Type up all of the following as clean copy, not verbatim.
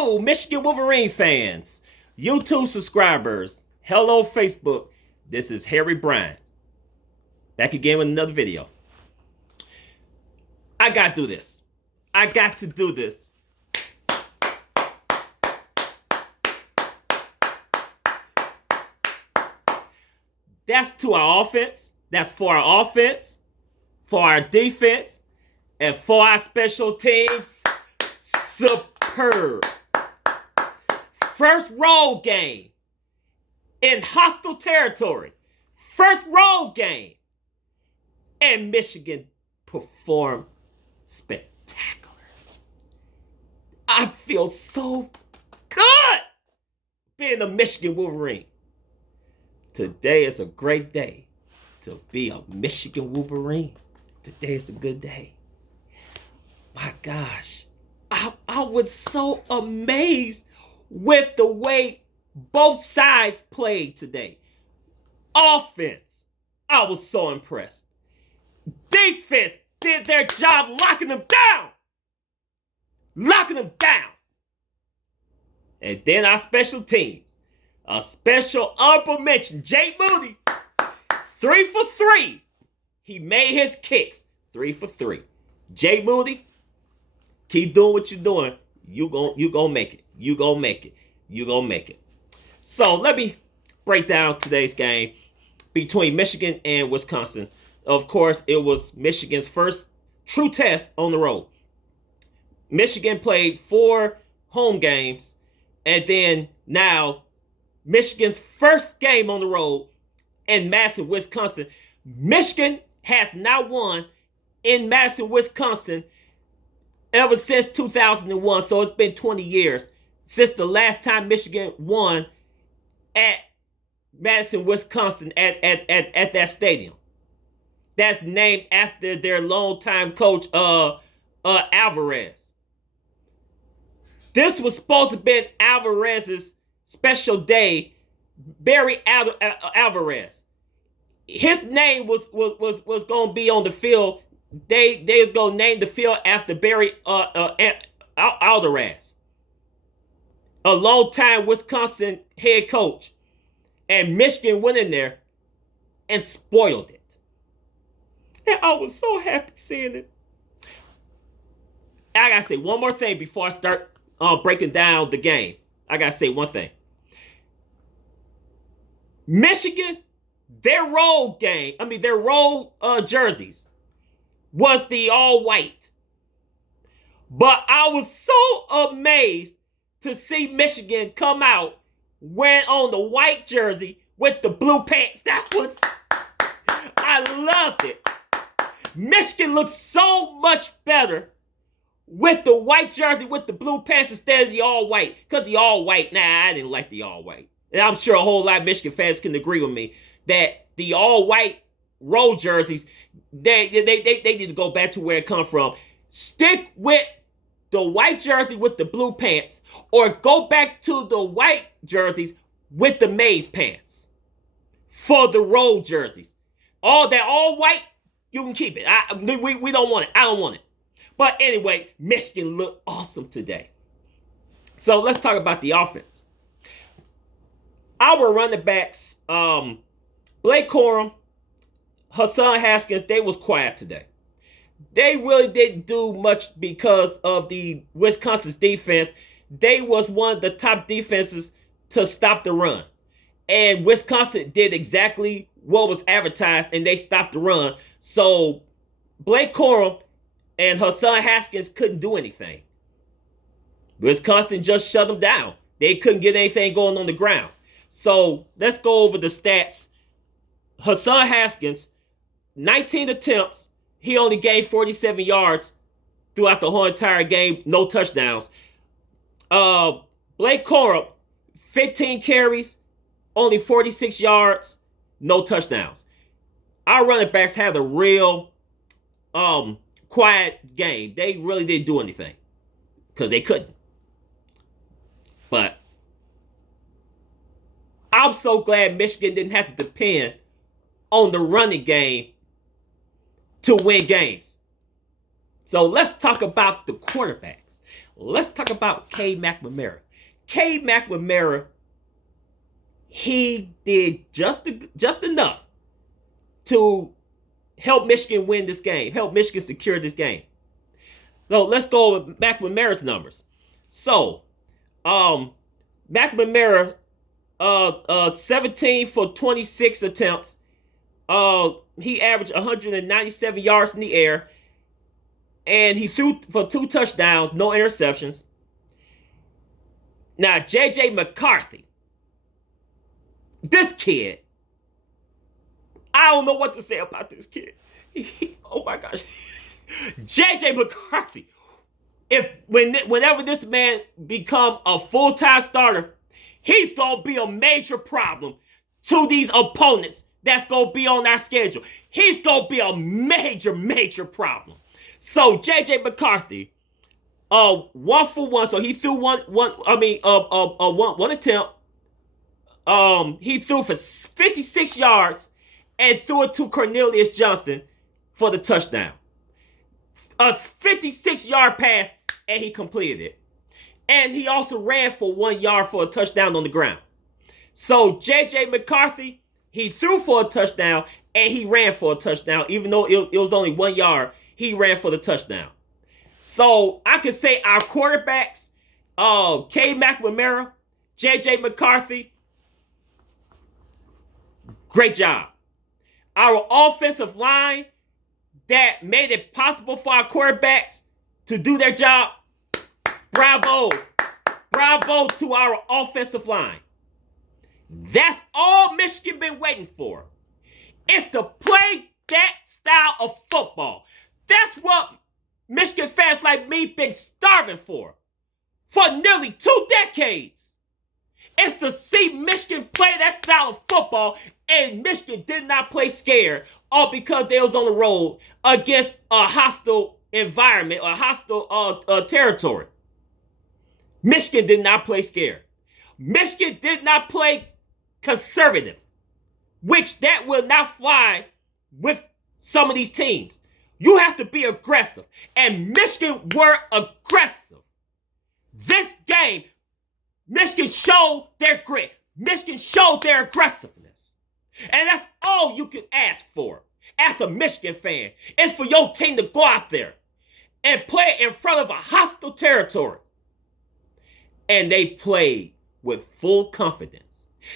Hello, Michigan Wolverine fans, YouTube subscribers. Hello, Facebook. This is Harry Bryant. Back again with another video. I got to do this. I got to do this. That's to our offense. That's for our offense, for our defense, and for our special teams. Superb. First road game in hostile territory. First road game. And Michigan performed spectacular. I feel so good being a Michigan Wolverine. Today is a great day to be a Michigan Wolverine. Today is a good day. My gosh, I was so amazed with the way both sides played today. Offense, I was so impressed. Defense did their job locking them down. Locking them down. And then our special teams. A special honorable mention, Jay Moody, 3 for 3. He made his kicks, 3 for 3. Jay Moody, keep doing what you're doing. You gonna make it. You gonna make it. You gonna make it. So let me break down today's game between Michigan and Wisconsin. Of course, it was Michigan's first true test on the road. Michigan played 4 home games, and then now Michigan's first game on the road in Madison, Wisconsin. Michigan has not won in Madison, Wisconsin ever since 2001. So it's been 20 years since the last time Michigan won at Madison, Wisconsin at that stadium. That's named after their longtime coach, Alvarez. This was supposed to have been Alvarez's special day. Barry Alvarez. His name was going to be on the field. They was going to name the field after Barry Alvarez, a longtime Wisconsin head coach. And Michigan went in there and spoiled it. And I was so happy seeing it. I got to say one more thing before I start breaking down the game. I got to say one thing. Michigan, their road jerseys was the all white. But I was so amazed to see Michigan come out wearing on the white jersey with the blue pants. I loved it. Michigan looked so much better with the white jersey with the blue pants instead of the all white. Because the all white, I didn't like the all white. And I'm sure a whole lot of Michigan fans can agree with me that the all white road jerseys, they need to go back to where it come from. Stick with the white jersey with the blue pants, or go back to the white jerseys with the maize pants for the road jerseys. All that all white, you can keep it. We don't want it. I don't want it. But anyway, Michigan looked awesome today. So let's talk about the offense. Our running backs, Blake Corum, Hassan Haskins, they was quiet today. They really didn't do much because of the Wisconsin's defense. They was one of the top defenses to stop the run. And Wisconsin did exactly what was advertised, and they stopped the run. So Blake Corum and Hassan Haskins couldn't do anything. Wisconsin just shut them down. They couldn't get anything going on the ground. So let's go over the stats. Hassan Haskins, 19 attempts. He only gained 47 yards throughout the whole entire game. No touchdowns. Blake Corum, 15 carries, only 46 yards, no touchdowns. Our running backs had a real quiet game. They really didn't do anything because they couldn't. But I'm so glad Michigan didn't have to depend on the running game to win games. So let's talk about the quarterbacks. Let's talk about K. McNamara. K. McNamara, he did just enough to help Michigan win this game, help Michigan secure this game. So let's go with McNamara's numbers. So, McNamara, 17 for 26 attempts. He averaged 197 yards in the air, and he threw for 2 touchdowns, no interceptions. Now, J.J. McCarthy, this kid, I don't know what to say about this kid. Oh my gosh. J.J. McCarthy, whenever this man become a full-time starter, he's going to be a major problem to these opponents that's going to be on our schedule. He's going to be a major, major problem. So J.J. McCarthy, 1 for 1. So he threw one attempt. He threw for 56 yards and threw it to Cornelius Johnson for the touchdown. A 56-yard pass, and he completed it. And he also ran for 1 yard for a touchdown on the ground. So J.J. McCarthy, he threw for a touchdown, and he ran for a touchdown. Even though it was only 1 yard, he ran for the touchdown. So I could say our quarterbacks, K. McNamara, J.J. McCarthy, great job. Our offensive line that made it possible for our quarterbacks to do their job, bravo. Bravo to our offensive line. That's all Michigan been waiting for. It's to play that style of football. That's what Michigan fans like me been starving for nearly 2 decades. It's to see Michigan play that style of football, and Michigan did not play scared, all because they was on the road against a hostile environment, a hostile territory. Michigan did not play scared. Michigan did not play conservative, which that will not fly with some of these teams. You have to be aggressive, and Michigan were aggressive. This game, Michigan showed their grit. Michigan showed their aggressiveness. And that's all you can ask for as a Michigan fan, is for your team to go out there and play in front of a hostile territory. And they played with full confidence.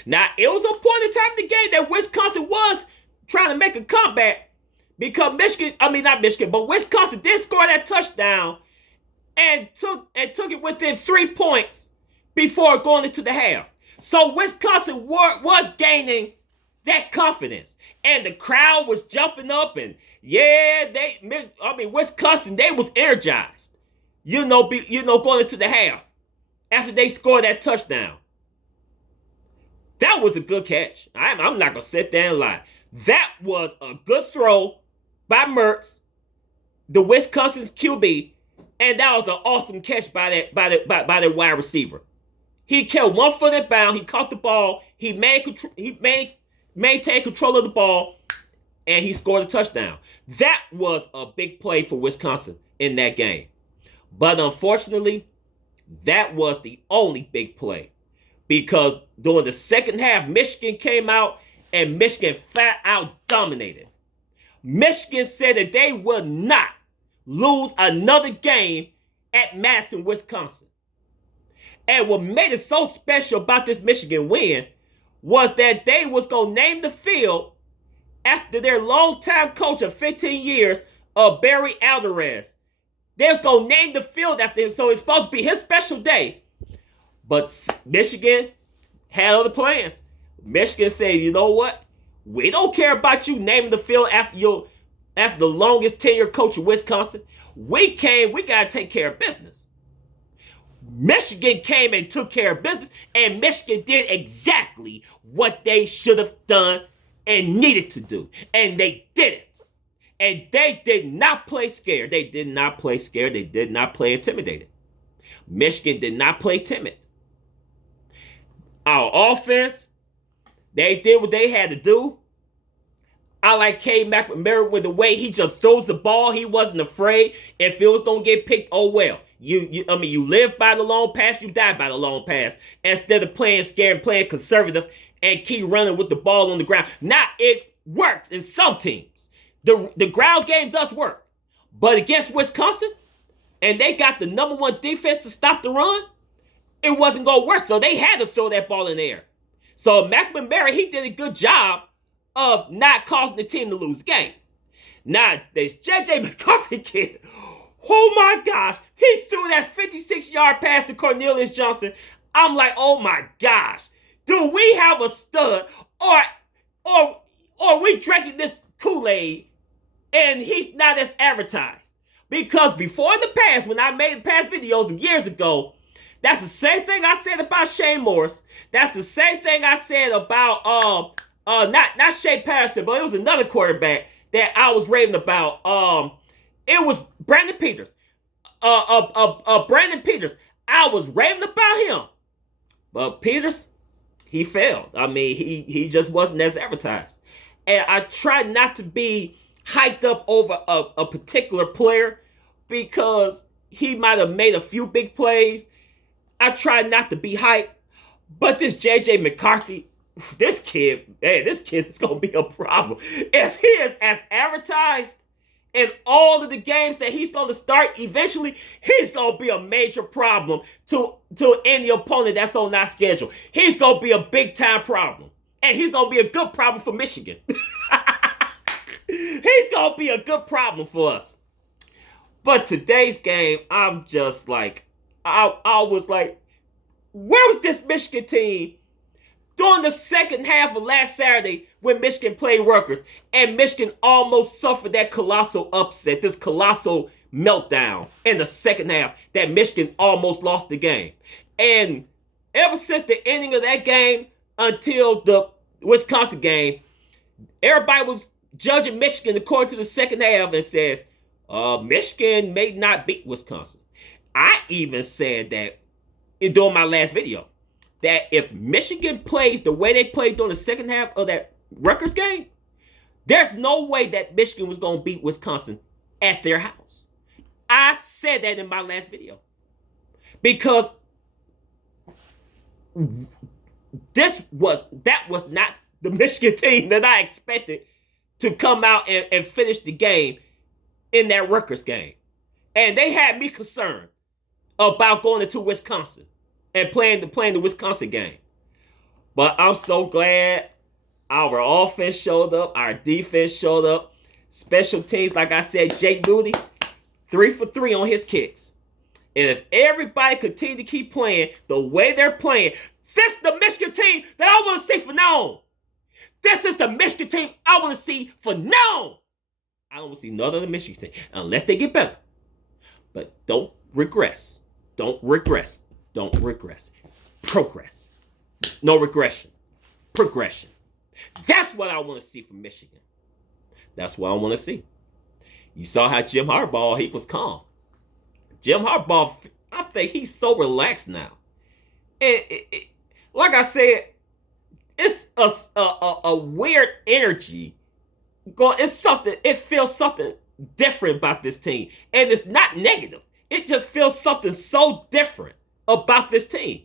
Now, it was a point in time in the game that Wisconsin was trying to make a comeback, because Wisconsin did score that touchdown and took it within 3 points before going into the half. So Wisconsin was gaining that confidence, and the crowd was jumping up, and Wisconsin, they was energized, going into the half after they scored that touchdown. That was a good catch. I'm not going to sit there and lie. That was a good throw by Mertz, the Wisconsin's QB, and that was an awesome catch by the wide receiver. He kept 1 foot in bounds. He caught the ball. He maintained control of the ball, and he scored a touchdown. That was a big play for Wisconsin in that game. But unfortunately, that was the only big play, because during the second half, Michigan came out and Michigan flat out dominated. Michigan said that they would not lose another game at Madison, Wisconsin. And what made it so special about this Michigan win was that they was going to name the field after their longtime coach of 15 years, Barry Alvarez. They was going to name the field after him, so it's supposed to be his special day. But Michigan had other plans. Michigan said, you know what? We don't care about you naming the field after the longest tenured coach of Wisconsin. We got to take care of business. Michigan came and took care of business, and Michigan did exactly what they should have done and needed to do. And they did it. And they did not play scared. They did not play scared. They did not play intimidated. Michigan did not play timid. Our offense, they did what they had to do. I like K. McNamara with the way he just throws the ball. He wasn't afraid. If it was going to get picked, oh well. You live by the long pass, you die by the long pass. Instead of playing scared, playing conservative, and keep running with the ball on the ground. Now, it works in some teams. The ground game does work. But against Wisconsin, and they got the number one defense to stop the run, it wasn't going to work. So they had to throw that ball in the air. So McNamara, he did a good job of not causing the team to lose the game. Now, this J.J. McCarthy kid, oh my gosh, he threw that 56-yard pass to Cornelius Johnson. I'm like, oh my gosh, do we have a stud, or we drinking this Kool-Aid and he's not as advertised? Because before the pass, when I made the pass videos years ago, that's the same thing I said about Shane Morris. That's the same thing I said about not Shea Patterson, but it was another quarterback that I was raving about. It was Brandon Peters. Brandon Peters. I was raving about him. But Peters, he failed. I mean, he just wasn't as advertised. And I tried not to be hyped up over a particular player because he might have made a few big plays. I tried not to be hyped. But this J.J. McCarthy, this kid is going to be a problem. If he is as advertised in all of the games that he's going to start eventually, he's going to be a major problem to any opponent that's on our schedule. He's going to be a big-time problem. And he's going to be a good problem for Michigan. He's going to be a good problem for us. But today's game, I'm just like, I was like, where was this Michigan team during the second half of last Saturday when Michigan played Rutgers and Michigan almost suffered that colossal upset, this colossal meltdown in the second half that Michigan almost lost the game? And ever since the ending of that game until the Wisconsin game, everybody was judging Michigan according to the second half and says, Michigan may not beat Wisconsin. I even said that during my last video, that if Michigan plays the way they played during the second half of that Rutgers game, there's no way that Michigan was going to beat Wisconsin at their house. I said that in my last video. Because that was not the Michigan team that I expected to come out and finish the game in that Rutgers game. And they had me concerned about going into Wisconsin and playing the Wisconsin game. But I'm so glad our offense showed up, our defense showed up, special teams, like I said, Jake Moody, 3 for 3 on his kicks. And if everybody continue to keep playing the way they're playing, this is the Michigan team that I want to see from now on. This is the Michigan team I want to see from now on. I don't want to see none of the Michigan team unless they get better. But don't regress. Don't regress. Don't regress. Progress. No regression. Progression. That's what I want to see from Michigan. That's what I want to see. You saw how Jim Harbaugh, he was calm. Jim Harbaugh, I think he's so relaxed now. And like I said, it's a weird energy. It's something, it feels something different about this team. And it's not negative. It just feels something so different about this team.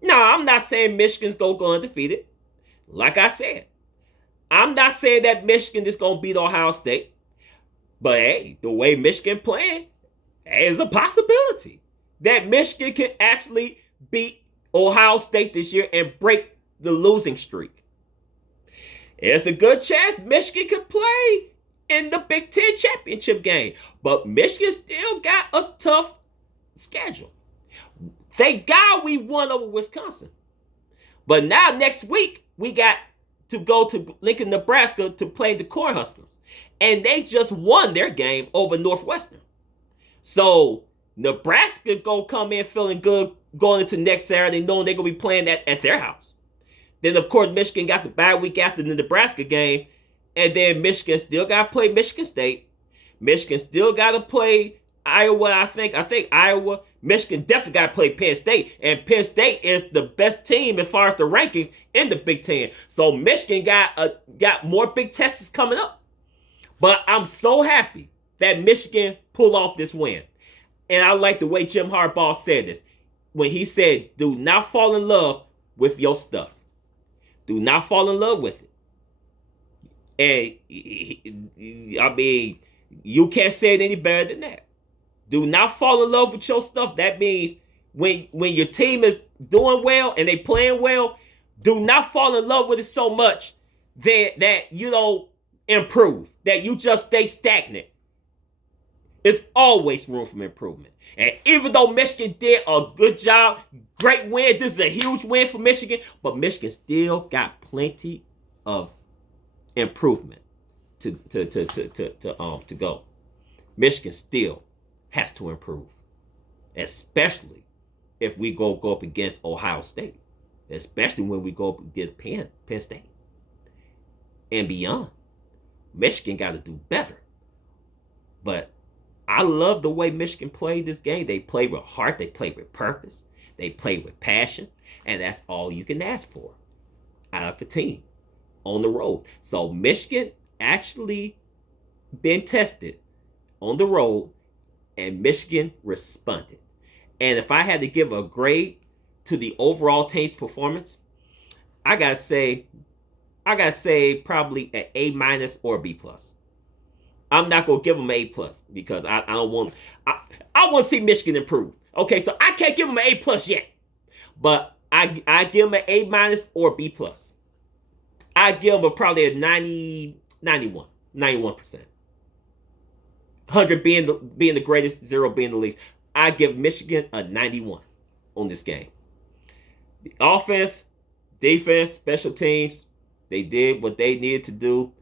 Now, I'm not saying Michigan's going to go undefeated. Like I said, I'm not saying that Michigan is going to beat Ohio State. But hey, the way Michigan playing, there's a possibility that Michigan can actually beat Ohio State this year and break the losing streak. It's a good chance Michigan could play in the Big Ten championship game. But Michigan still got a tough schedule. Thank God we won over Wisconsin. But now next week, we got to go to Lincoln, Nebraska to play the Cornhuskers. And they just won their game over Northwestern. So Nebraska go come in feeling good going into next Saturday, knowing they're going to be playing that at their house. Then, of course, Michigan got the bye week after the Nebraska game. And then Michigan still got to play Michigan State. Michigan still got to play Iowa, I think Iowa. Michigan definitely got to play Penn State. And Penn State is the best team as far as the rankings in the Big Ten. So Michigan got more big tests coming up. But I'm so happy that Michigan pulled off this win. And I like the way Jim Harbaugh said this when he said, do not fall in love with your stuff. Do not fall in love with it. And I mean, you can't say it any better than that. Do not fall in love with your stuff. That means when your team is doing well and they playing well, do not fall in love with it so much that you don't improve, that you just stay stagnant. There's always room for improvement. And even though Michigan did a good job, great win, this is a huge win for Michigan, but Michigan still got plenty of improvement to go. Michigan still has to improve, especially if we go up against Ohio State, especially when we go up against Penn State and beyond. Michigan got to do better. But I love the way Michigan played this game. They played with heart. They played with purpose. They played with passion. And that's all you can ask for out of a team on the road. So Michigan actually been tested on the road, and Michigan responded. And if I had to give a grade to the overall team's performance, I gotta say probably an A- or a B+. I'm not gonna give them an A+ because I don't want. I want to see Michigan improve. Okay, so I can't give them an A+ yet, but I give them an A- or B+. I give them probably a 91%. 100 being the greatest, 0 being the least. I give Michigan a 91 on this game. The offense, defense, special teams, they did what they needed to do.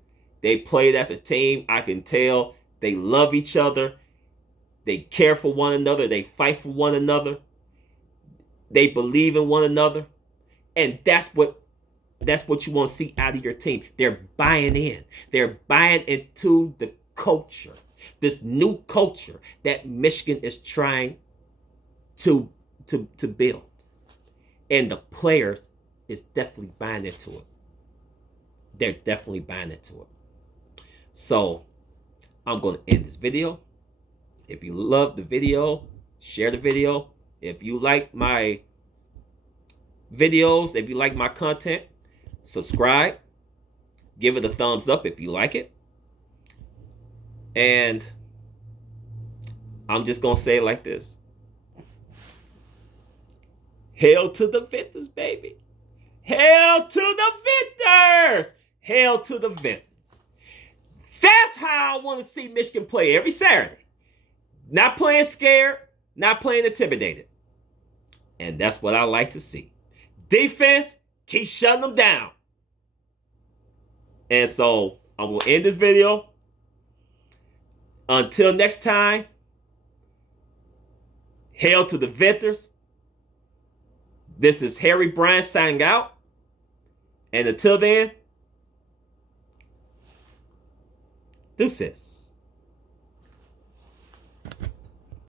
They played as a team. I can tell they love each other. They care for one another. They fight for one another. They believe in one another. And that's what you want to see out of your team. They're buying in. They're buying into the culture. This new culture that Michigan is trying to build. And the players is definitely buying into it. They're definitely buying into it. So I'm going to end this video. If you love the video, share the video. If you like my videos, if you like my content, subscribe. Give it a thumbs up if you like it. And I'm just going to say it like this. Hail to the victors, baby. Hail to the victors. Hail to the victors. That's how I want to see Michigan play every Saturday. Not playing scared, not playing intimidated. And that's what I like to see. Defense, keep shutting them down. And so I'm going to end this video. Until next time, hail to the victors. This is Harry Bryan signing out. And until then, deuces.